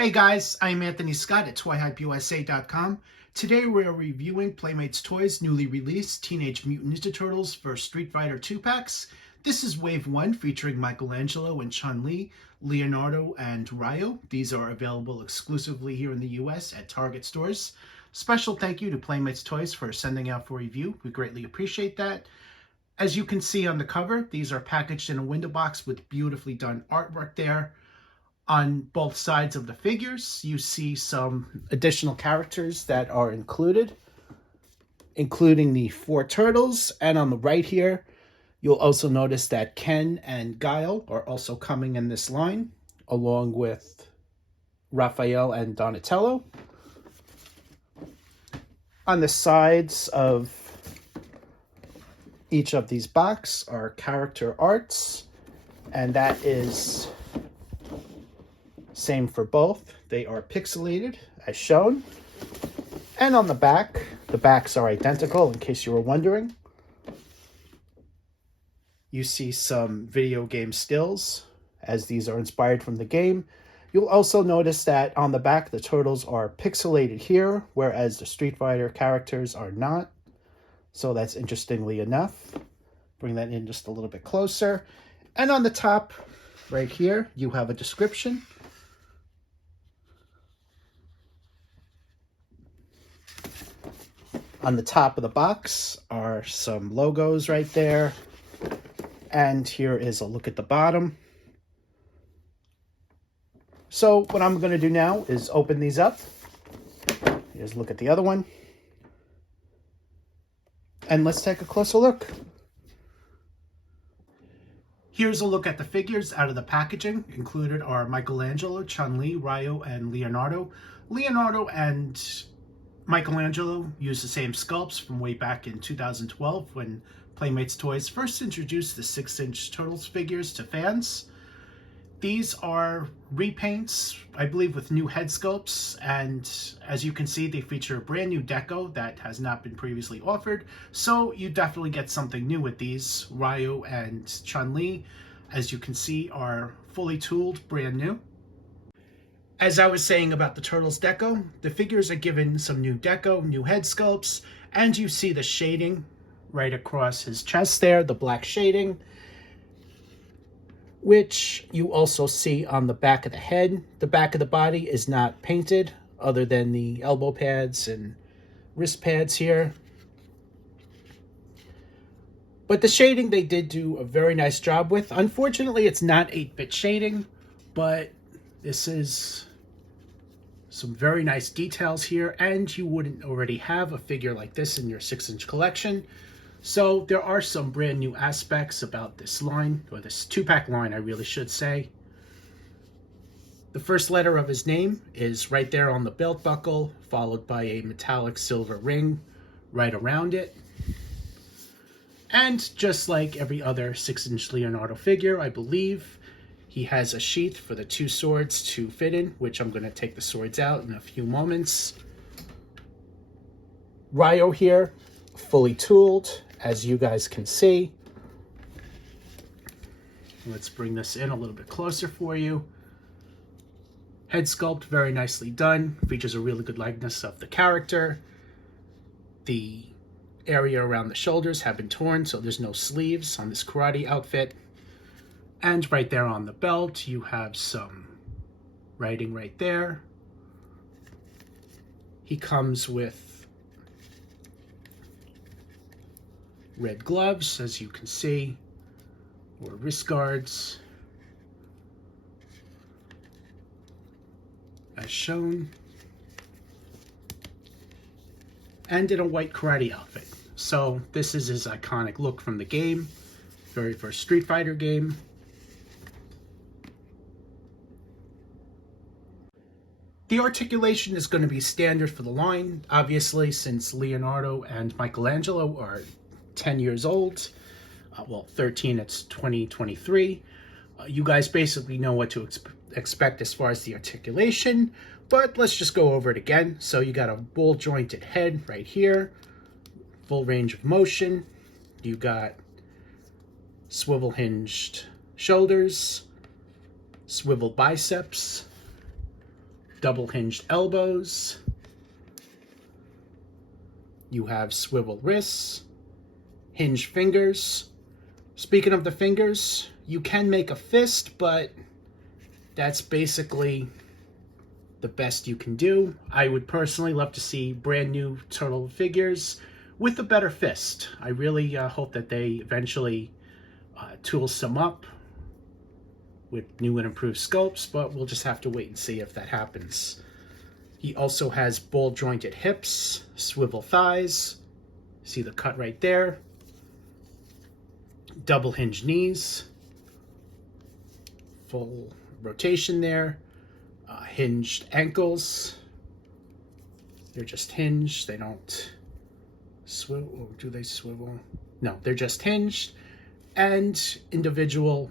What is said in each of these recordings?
Hey guys, I'm Anthony Scott at ToyHypeUSA.com. Today we're reviewing Playmates Toys' newly released Teenage Mutant Ninja Turtles vs. Street Fighter 2-packs. This is Wave 1 featuring Michelangelo and Chun-Li, Leonardo and Ryo. These are available exclusively here in the US at Target stores. Special thank you to Playmates Toys for sending out for review. We greatly appreciate that. As you can see on the cover, these are packaged in a window box with beautifully done artwork there. On both sides of the figures, you see some additional characters that are included, including the 4 turtles. And on the right here, you'll also notice that Ken and Guile are also coming in this line, along with Raphael and Donatello. On the sides of each of these boxes are character arts, and that is same for both. They are pixelated as shown. And on the back, the backs are identical in case you were wondering. You see some video game stills as these are inspired from the game. You'll also notice that on the back the turtles are pixelated here, whereas the Street Fighter characters are not. So that's interestingly enough. Bring that in just a little bit closer. And on the top right here, you have a description. On the top of the box are some logos right there. And here is a look at the bottom. So what I'm going to do now is open these up. Here's a look at the other one. And let's take a closer look. Here's a look at the figures out of the packaging. Included are Michelangelo, Chun-Li, Ryo, and Leonardo. Leonardo and Michelangelo used the same sculpts from way back in 2012 when Playmates Toys first introduced the 6-inch Turtles figures to fans. These are repaints, I believe, with new head sculpts, and as you can see, they feature a brand new deco that has not been previously offered, so you definitely get something new with these. Ryo and Chun-Li, as you can see, are fully tooled, brand new. As I was saying about the Turtles deco, the figures are given some new deco, new head sculpts, and you see the shading right across his chest there, the black shading, which you also see on the back of the head. The back of the body is not painted, other than the elbow pads and wrist pads here. But the shading they did do a very nice job with. Unfortunately, it's not 8-bit shading, but this is some very nice details here, and you wouldn't already have a figure like this in your 6-inch collection. So there are some brand new aspects about this line, or this 2-pack line, I really should say. The first letter of his name is right there on the belt buckle, followed by a metallic silver ring right around it. And just like every other 6-inch Leonardo figure, I believe, he has a sheath for the 2 swords to fit in, which I'm going to take the swords out in a few moments. Ryo here, fully tooled, as you guys can see. Let's bring this in a little bit closer for you. Head sculpt, very nicely done. Features a really good likeness of the character. The area around the shoulders have been torn, so there's no sleeves on this karate outfit. And right there on the belt, you have some writing right there. He comes with red gloves, as you can see, or wrist guards, as shown, and in a white karate outfit. So this is his iconic look from the game, very first Street Fighter game. The articulation is going to be standard for the line, obviously, since Leonardo and Michelangelo are 10 years old. Well, 13, it's 2023. You guys basically know what to expect as far as the articulation, but let's just go over it again. So you got a ball-jointed head right here, full range of motion. You got swivel-hinged shoulders, swivel biceps, double hinged elbows. You have swivel wrists, hinged fingers. Speaking of the fingers, you can make a fist, but that's basically the best you can do. I would personally love to see brand new turtle figures with a better fist. I really hope that they eventually tool some up with new and improved sculpts, but we'll just have to wait and see if that happens. He also has ball jointed hips, swivel thighs. See the cut right there. Double hinged knees. Full rotation there. Hinged ankles. They're just hinged. They don't swivel. Or do they swivel? No, they're just hinged. And individual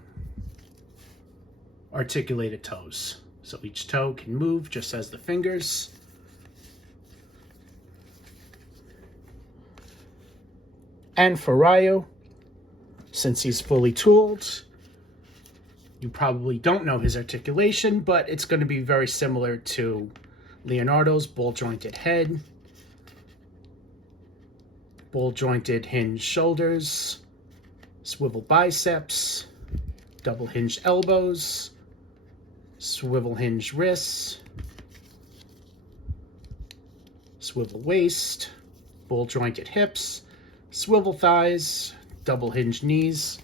articulated toes. So each toe can move just as the fingers. And for Ryu, since he's fully tooled, you probably don't know his articulation, but it's going to be very similar to Leonardo's ball-jointed head, ball-jointed hinged shoulders, swivel biceps, double hinged elbows, swivel hinged wrists, swivel waist, ball jointed hips, swivel thighs, double hinged knees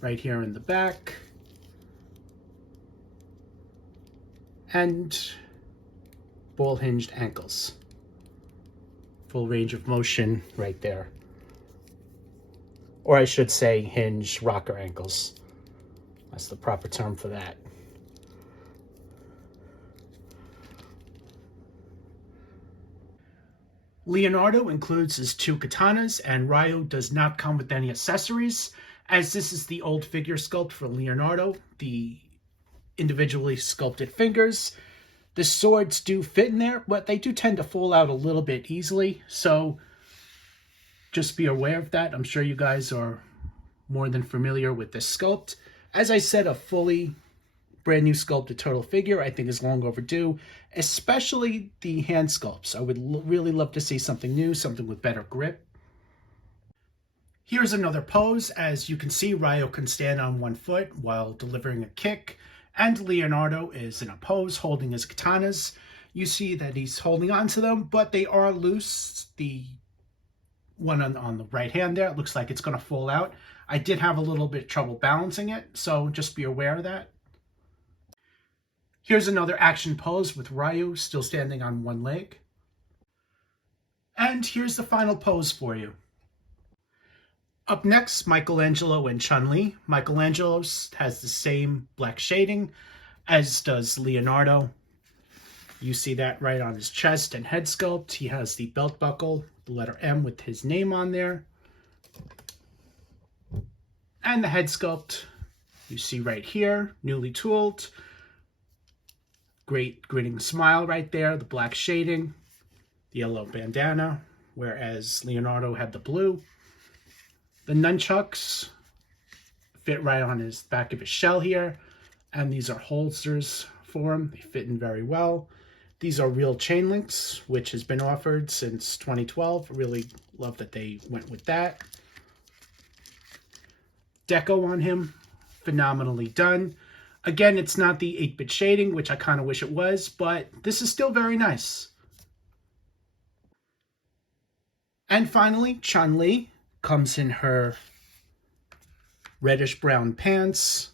right here in the back, and ball hinged ankles. Full range of motion right there. Or I should say hinged rocker ankles. That's the proper term for that. Leonardo includes his 2 katanas, and Ryu does not come with any accessories, as this is the old figure sculpt for Leonardo, the individually sculpted fingers. The swords do fit in there, but they do tend to fall out a little bit easily, so just be aware of that. I'm sure you guys are more than familiar with this sculpt. As I said, a fully brand new sculpted turtle figure I think is long overdue, especially the hand sculpts. I would really love to see something new, something with better grip. Here's another pose. As you can see, Ryu can stand on 1 foot while delivering a kick, and Leonardo is in a pose holding his katanas. You see that he's holding on to them, but they are loose. The one on the right hand there, it looks like it's going to fall out. I did have a little bit of trouble balancing it, so just be aware of that. Here's another action pose with Ryu still standing on 1 leg. And here's the final pose for you. Up next, Michelangelo and Chun-Li. Michelangelo has the same black shading, as does Leonardo. You see that right on his chest and head sculpt. He has the belt buckle, the letter M with his name on there. And the head sculpt, you see right here, newly tooled. Great grinning smile right there, the black shading, the yellow bandana, whereas Leonardo had the blue. The nunchucks fit right on his back of his shell here, and these are holsters for him. They fit in very well. These are real chain links, which has been offered since 2012. Really love that they went with that. Deco on him, phenomenally done. Again, it's not the 8-bit shading, which I kind of wish it was, but this is still very nice. And finally, Chun-Li comes in her reddish-brown pants,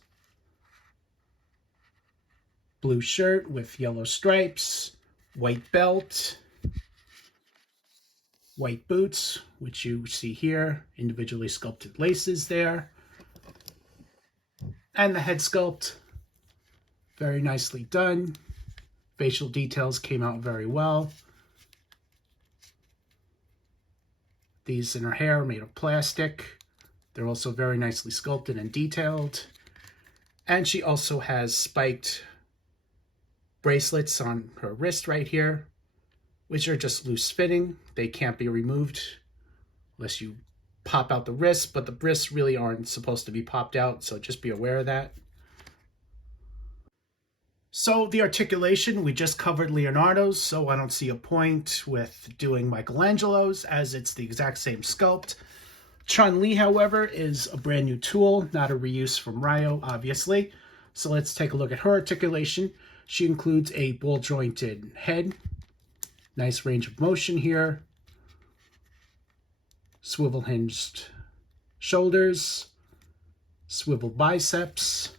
blue shirt with yellow stripes, white belt, white boots, which you see here, individually sculpted laces there, and the head sculpt. Very nicely done. Facial details came out very well. These in her hair are made of plastic. They're also very nicely sculpted and detailed. And she also has spiked bracelets on her wrist right here, which are just loose fitting. They can't be removed unless you pop out the wrists, but the wrists really aren't supposed to be popped out, so just be aware of that. So the articulation, we just covered Leonardo's, so I don't see a point with doing Michelangelo's as it's the exact same sculpt. Chun-Li, however, is a brand new tool, not a reuse from Ryo, obviously. So let's take a look at her articulation. She includes a ball-jointed head, nice range of motion here, swivel-hinged shoulders, swivel biceps,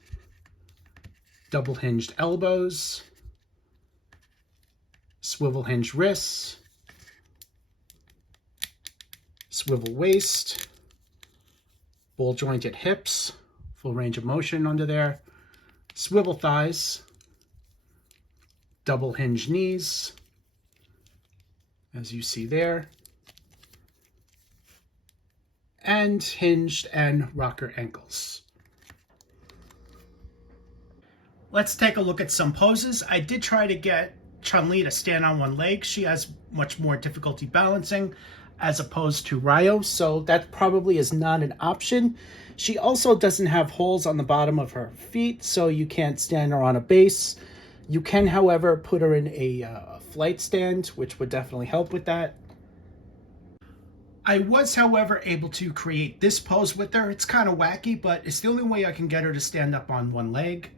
double-hinged elbows, swivel-hinged wrists, swivel waist, ball-jointed hips, full range of motion under there, swivel thighs, double-hinged knees, as you see there, and hinged and rocker ankles. Let's take a look at some poses. I did try to get Chun-Li to stand on one leg. She has much more difficulty balancing as opposed to Ryo, so that probably is not an option. She also doesn't have holes on the bottom of her feet, so you can't stand her on a base. You can, however, put her in a flight stand, which would definitely help with that. I was, however, able to create this pose with her. It's kind of wacky, but it's the only way I can get her to stand up on one leg.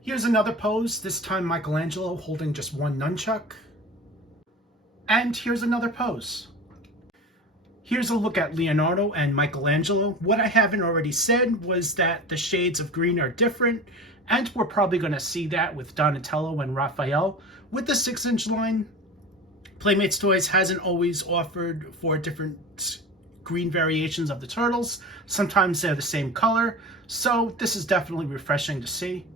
Here's another pose, this time Michelangelo holding just one nunchuck. And here's another pose. Here's a look at Leonardo and Michelangelo. What I haven't already said was that the shades of green are different, and we're probably going to see that with Donatello and Raphael. With the 6-inch line, Playmates Toys hasn't always offered 4 different green variations of the turtles. Sometimes they're the same color, so this is definitely refreshing to see.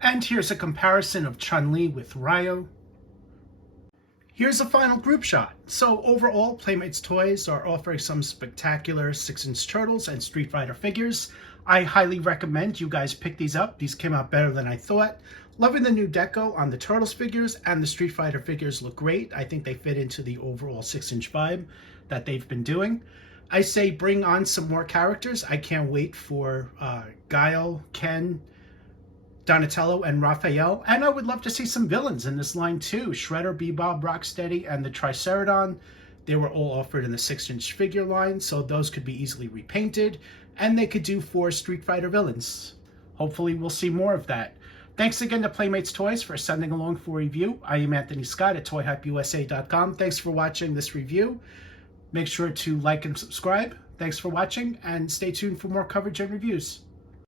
And here's a comparison of Chun-Li with Ryo. Here's a final group shot. So overall, Playmates Toys are offering some spectacular 6-inch turtles and Street Fighter figures. I highly recommend you guys pick these up. These came out better than I thought. Loving the new deco on the Turtles figures, and the Street Fighter figures look great. I think they fit into the overall 6-inch vibe that they've been doing. I say bring on some more characters. I can't wait for Guile, Ken, Donatello, and Raphael, and I would love to see some villains in this line too. Shredder, Bebop, Rocksteady, and the Triceratron. They were all offered in the 6-inch figure line, so those could be easily repainted, and they could do 4 Street Fighter villains. Hopefully we'll see more of that. Thanks again to Playmates Toys for sending along for a review. I am Anthony Scott at ToyHypeUSA.com. Thanks for watching this review. Make sure to like and subscribe. Thanks for watching, and stay tuned for more coverage and reviews.